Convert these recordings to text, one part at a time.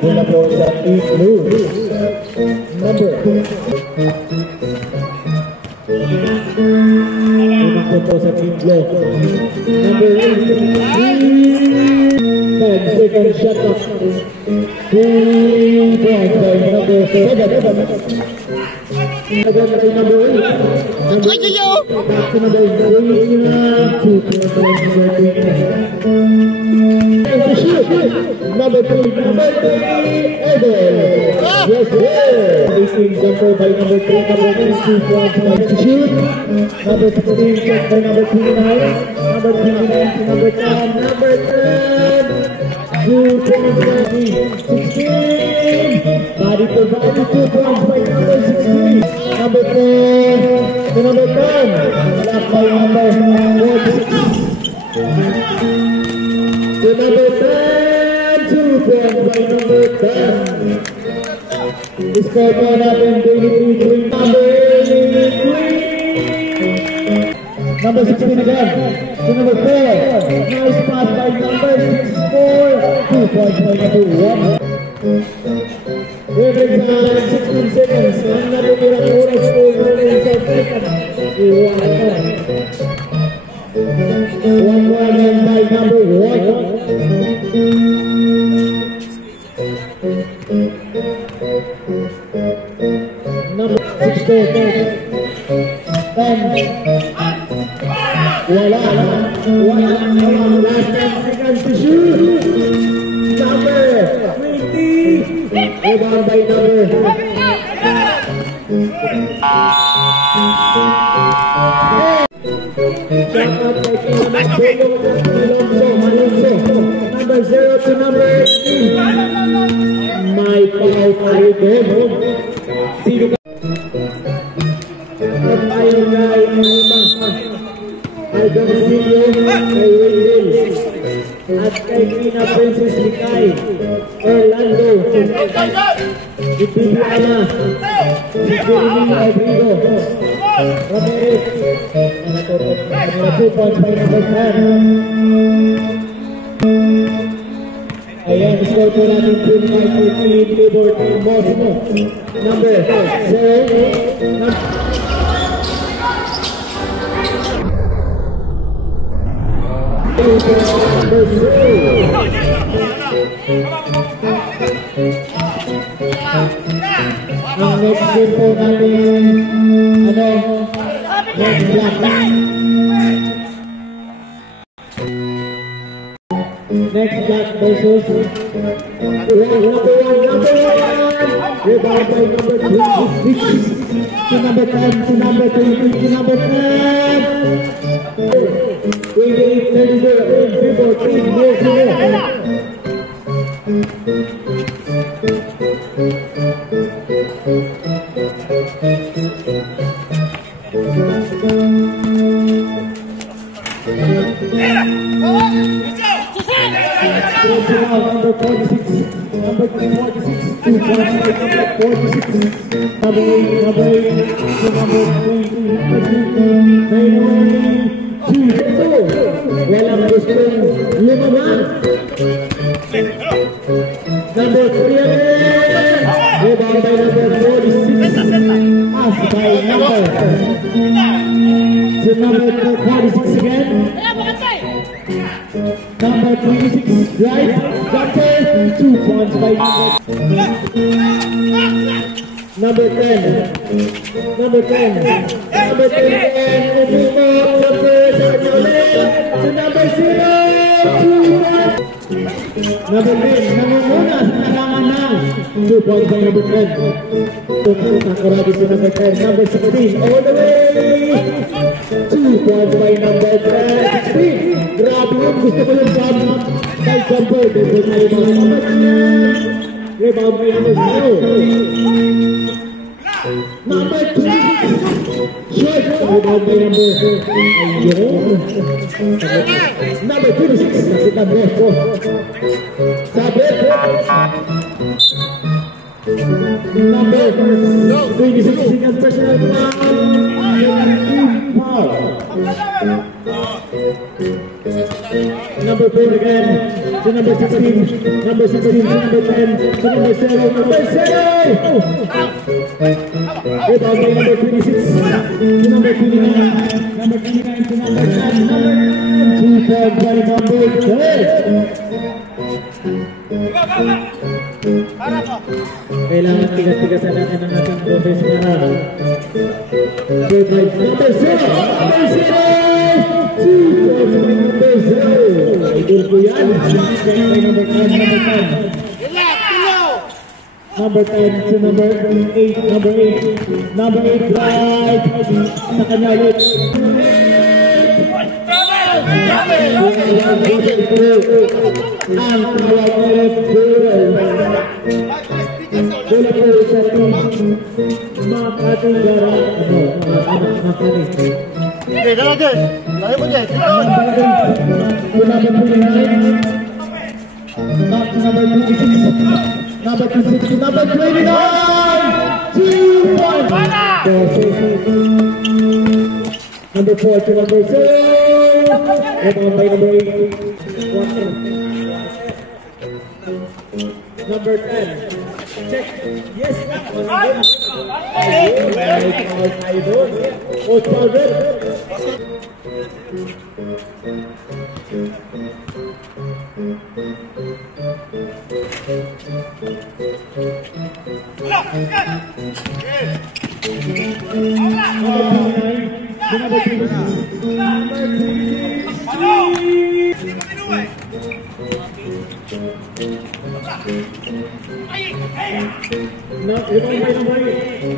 Bola po sa team blue. Number. Bola po sa team blue. Number 10 second shot up. 3 points by number 7. Again by number 8. Number 8. Back to number 3. 2 points by number 3. To shoot. Number 3, Eden. Yes, sir. 18 jumper by number 3, number 2 points by to shoot. Number 16 check by number 29. Number 29 to number 10. Number 10. 2 points by 16. Body to body, 2 points by number 16. Number 10 to number 10. Lock by number 46. To number 10, 2 points by number 10. Score po natin 23, number 83. Number 16 again. To number 4. Nice pass by number 64. 2 points by number 1. Reference time 16 seconds. Ang natitira oras po natin sa second. 1-1 by number 1. Number 16. 10. Wala. Last 10 seconds to shoot. Number 20. Rebound by number. Number 0 to number 18. May pang-out tayo din. Sino ka? At tayo na ay Garcia, kay Will, at kay Pina Princess Likay, Orlando, si Bibiana, si Jeremy Abrigo, Ramirez, 2 points by number 10. Ayan, score po natin 25-14, favor team Mosimo. Number 0. Number 0. Ang next game po natin, next block. Next block versus number 1. Rebound by number 26 to number 10 to number 20 to number 10. 28, 34, 3 years ago. Number 46, number 46, 2 points by number 46, number 8, number 20, number 2. Walang gustong lumaban. Number 3 again. Rebound by number 46. Pass by number. To number 46 again. Number 26, right, jumper, 2 points by number 10. Number 10. Number 10 again, number to number 0, 2 points. Number 10, nangunguna sa talangan ng 2 points by number 10. Nakaradi sa number 10, number 16, all the way. 2 points by number 16. Grabe yun, gusto ko yung jump. Kay jumper, dito tayo mga rebound by number 0. Number 26. Short, rebound by number 0. Number 26, kasi number 4. Sabi, number 26, single personal foul. Number 4 again. To number 16. Number 16. To number 10. To number 7. Number 7. Rebound by number 26. To number 29. Number 29 to number 10. Number 2 point by number 10. Kailangan tigas-tigasan natin ang ating professional. Number 0. Number 0. 2 points by number 0. Idol ko yan. Number 10. Number 10 to number 8. Number 8. Number 8 right. Sa kanya ulit. Ang tawag ulit bola po sa team Makati Gara Makati. Okay, dala dyan. Dala mo dyan. Number 29. Back to number 26. Number 26 to number 29. 2-1. Number 4 to number 6. Rebound by number 8. Number 10. Check. Yes.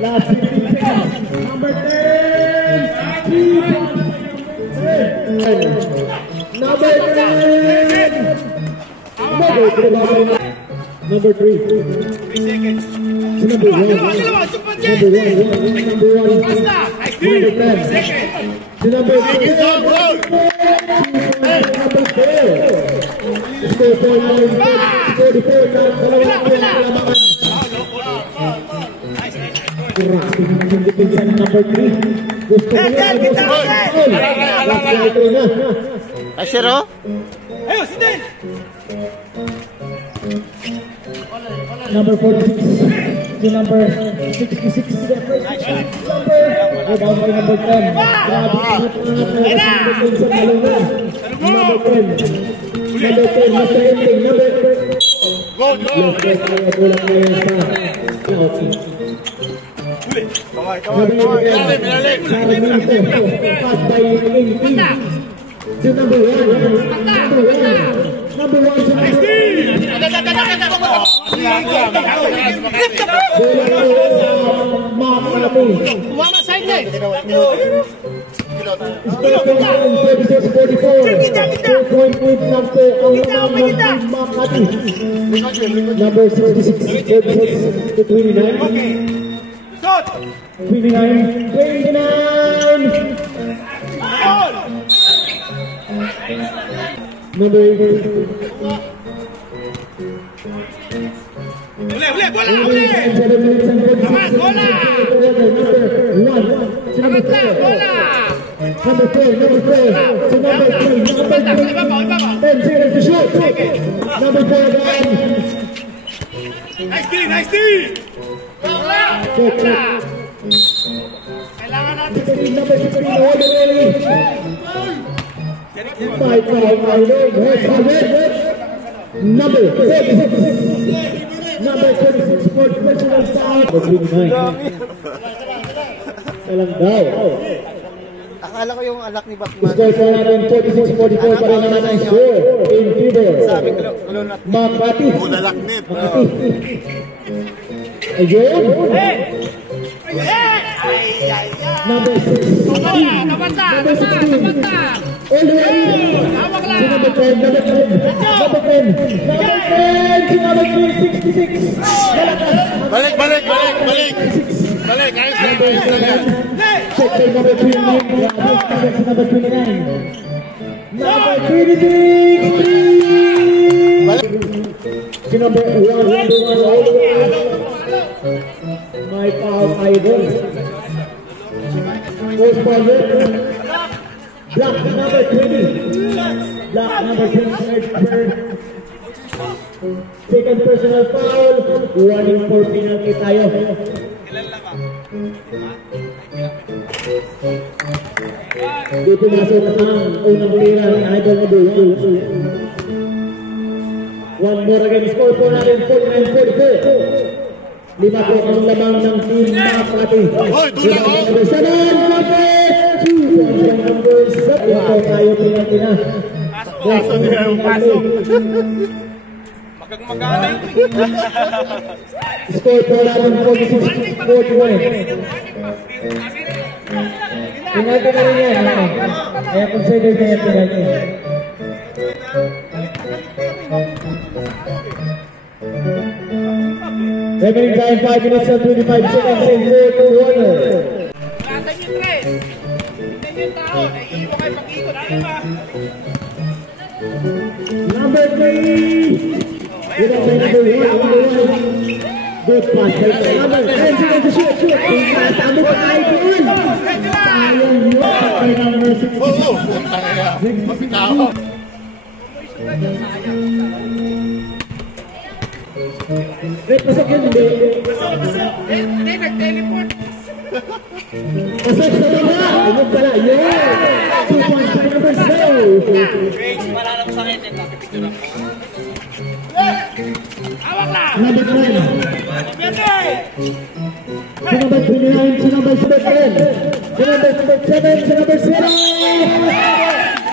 Last 15 seconds. Number 10. Number 10. Number 3. 3 seconds. Number 1. Number 1. Number 10. Number 10. Number 3. Ashero? Ayo, Sidin! Number 46 to number 66. Rebound by number 10. Number 10. Number 10. Master Ending. Number 10. Go, go! Pass by 18. To number 1. Number 1 to Wala side na eh! 44. Number 66 to 29. 29. Number 8. Ule, bola, ule! Aman, bola! Aman na, bola! Number 4. Number 3. Ibabaw! 10 seconds to shoot. Number 4 again. Nice D! Bola! Kailangan natin. Number 16. Number 36. Number 36 for professional style. Alam daw. Akala ko yung alak ni Batman. Score for natin 46-44 pa rin naman ang score. In favor. Makati. Makati. Ayun. Number 16. Number 16. Already. Number 10. Number 10. Number 10. Number 10. 66. Balik! Ayos na, Check by number 3. Number 29. Number 36. Number 1. My power idol. Post forward. Block number 20. Block number 20. Second personal foul. Warning for penalty tayo. Dito masok ang unang tira ni Idol Madulo. One more again. Score po natin 49-44. 5 po ang lamang ng team Makati. Hoy, dulang oh! Number 7, Makati! 2 points ang number 7. Ito tayo penalty na. Pasok niya yung pasok. Magagmagana yun. Score po natin 46-41. Penalty na rin yan. Kaya consider na yan penalty. Remaining time 5 minutes and 25 seconds in fourth quarter. Katan yung tres. Tignan yung tao. Naiiwan kayo pag-ikot. Ano ba? Number 3. With up by number 1. Good pass. Number 10 seconds to shoot. Pass. Amo pa tayo doon. Sayang yun. By number 6. Oo! Mapitaw! Wait, pasok yun. Hindi. Hindi, nag-teleport. Pasok sa mga. Ano pala? Yun. 2 points by number 7. Awak lang. Number 9. Pwede. Sa number 29, sa number 7. Sa number 7, sa number 0.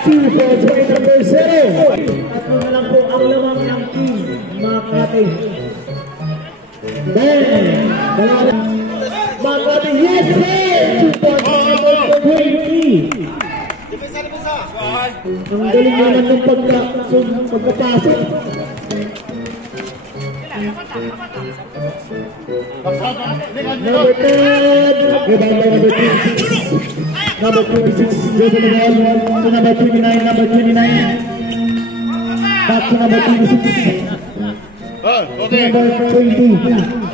2 points by number 0. At mga lang po ang lamang ng team Makati. Then, Makati, yes sir! 2 points by number 20. Ang galing naman ng pagkapasok. Number 10, rebound by number 26. Number 26, dribble the ball to number 29, number 29. Back to number 26. Okay. Number 20.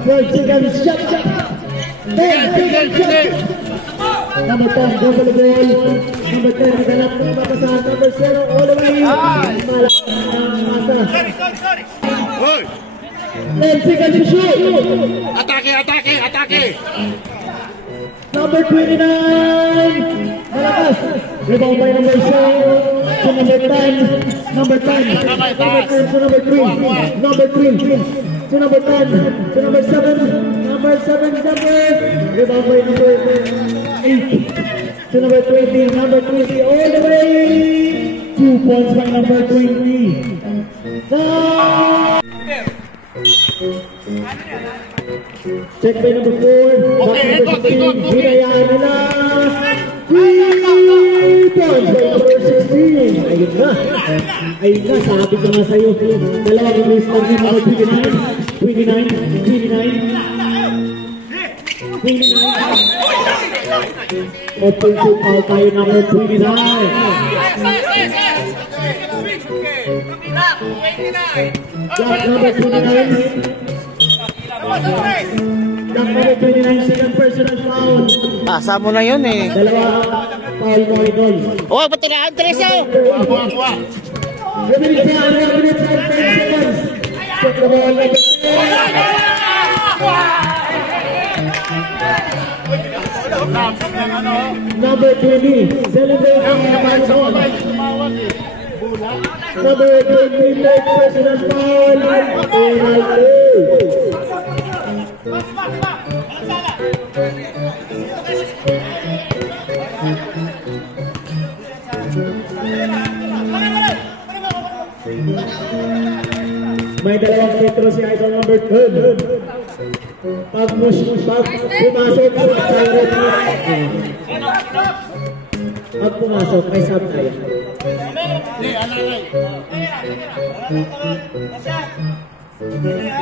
4 seconds, shot. 10 seconds, shot. Number 10, dribble the ball. Number 10, regalap na mapasahan. Number 0, all the way. Malak ang masa. Hoy! 10 seconds to shoot. Atake! Atake! Atake! Number 29, malakas. Rebound by number 7 to number 10. Number 10. Number 10 to number 3. Number 3 to number 10 to number 7. Number 7 jumper. Rebound by number 8 to number 20. Number 20 all the way. 2 points by number 20. Check by number 4. Okay, ikot. Hinayaan nila. 3 points by number 16. Ayun na. Ayun na, sabi ko nga sa'yo. Dalawang release lang din number 29. 29. Offensive foul tayo number 29. Block number 29. Block number 29, second personal foul. Pasa mo na yun eh. Dalawa foul mo, idol. Oh, ba't tinahan? Teresa! Buwa! Remaining time, 1 minute and 10 seconds. Check the ball, number 10. Number 20, celebrate the ball. Number 20, third personal foul. Penalty. May dalawang metro si idol number 10. Pag pumasok tayo. Pag pumasok, may sub tayo.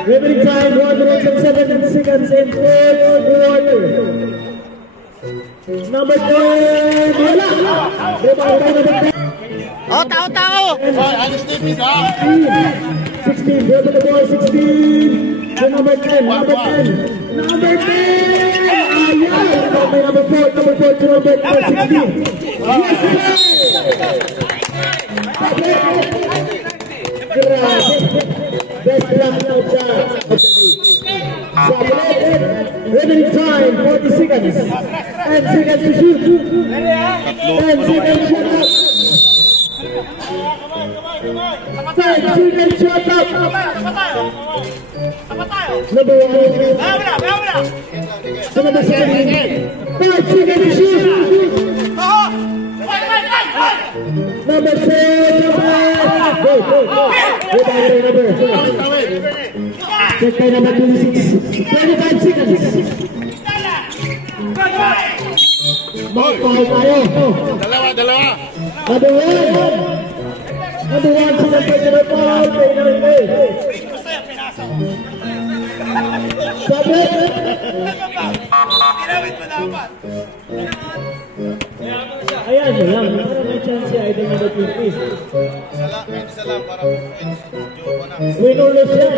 Remaining time, 1 minute and 7 seconds in fourth quarter. Number 10, wala! Rebound by number 10. Oh, tao! Oh, alis na yung pisa! 16, dribble the ball, 16. To number 10, number 10. Number 10! Ayan! may number 4 to number 16. Yes, grabe. Best luck now siya. Remaining time, 40 seconds. 10 seconds to shoot. 10 seconds shot up. 10 seconds shot up. Number 1. Number 7. 5 seconds to shoot. Number 4. Go. Number. Check by number 26. 25 seconds. Mag-foul tayo. Dalawa. Number 1 sa number foul. Sabi. Tinawid mo dapat. Ayan mo lang. May chance siya. Ito number 20. Isa lang para Win or lose yan.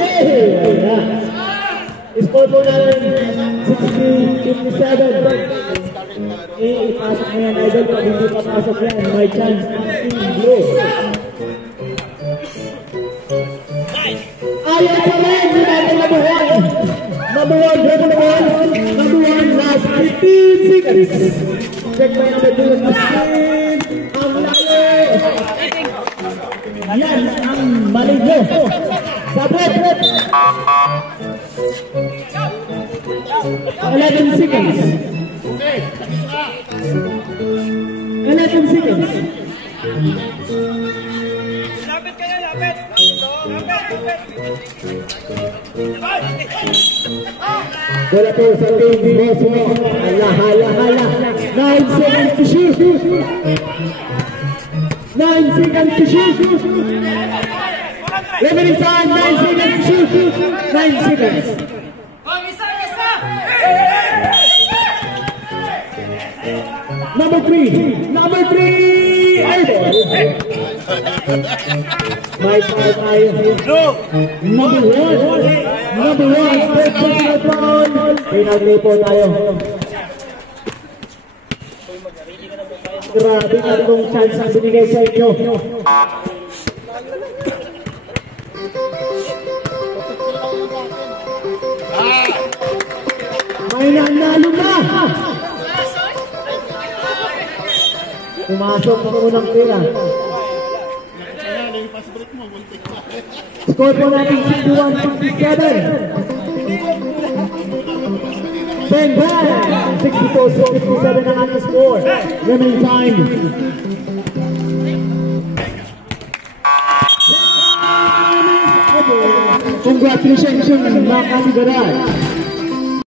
Ayan. Score po natin 60-57. Ipasok mo yan, idol. Pag hindi papasok yan, may chance ang blue. Ayan pa rin. Number 1. Number 1, last 15 seconds. Check by number 2. Ang layo. Yan ang mali nyo. Sabot. 11 seconds. 11 seconds. Lapit kayo, lapit. Wala po sa team boss mo. Hala. 9 seconds to shoot. 9 seconds to shoot. Remaining time, 9 seconds to shoot. 9 seconds. Number 3. Idol. May five tayo. Number 1. Personal foul. Pinag-play po tayo. Grabe na itong chance ang binigay sa inyo. May nanalo na. Pumasok ang unang pila. Score po natin 61-57. Bang! 64-57 ang ating score. Remaining time. Congratulations, mga kasigaran.